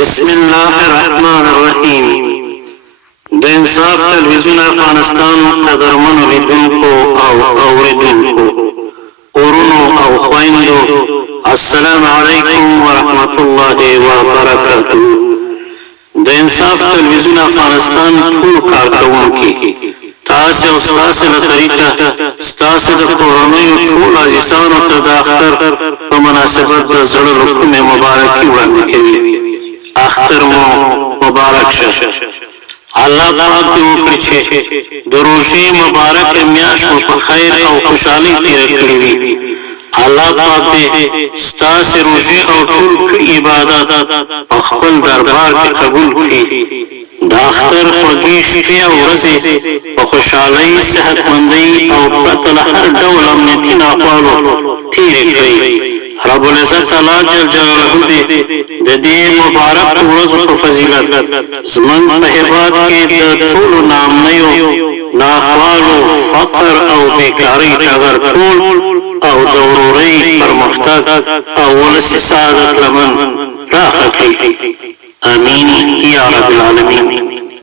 بسم الله الرحمن الرحیم. د انصاف تلویزیون افغانستان قدرمنو لیدونکو او اوریدونکو، ورونو او خویندو، السلام علیکم ورحمت الله وبرکاته. د انصاف تلویزیون افغانستان ټول کارکوونکي، تاسو او ستاسو له طریقه ستاسو د کورنیو ټول عزیزانو ته د اختر په مناسبت د زړه له کومې مبارکي وړاندې کوي. اختر مو مبارک شه. الله پاک دې وکړي چې د روژې مبارک میاشت مو په خیر او خوشحالۍ تېره کړې وي. الله پاک دې ستاسې روژې او ټول کړي عبادات په خپل دربار کې قبول کړي. د اختر خوږې شپې او ورځې په خوشحالۍ، صحتمندۍ او پرته له هر ډول امنیتي ناخوالو تېرې کړئ. رب العزت الله جل جلاله دې د دې مبارک ورځو په فضیلت زموږ په هېواد کې د ټولو ناامنیو، ناخوالو، فقر او بیکارۍ ټغر ټول او د ورورۍ، پرمختګ او ولسي سعادت لمن پراخه کړي. آمین یا رب العالمین.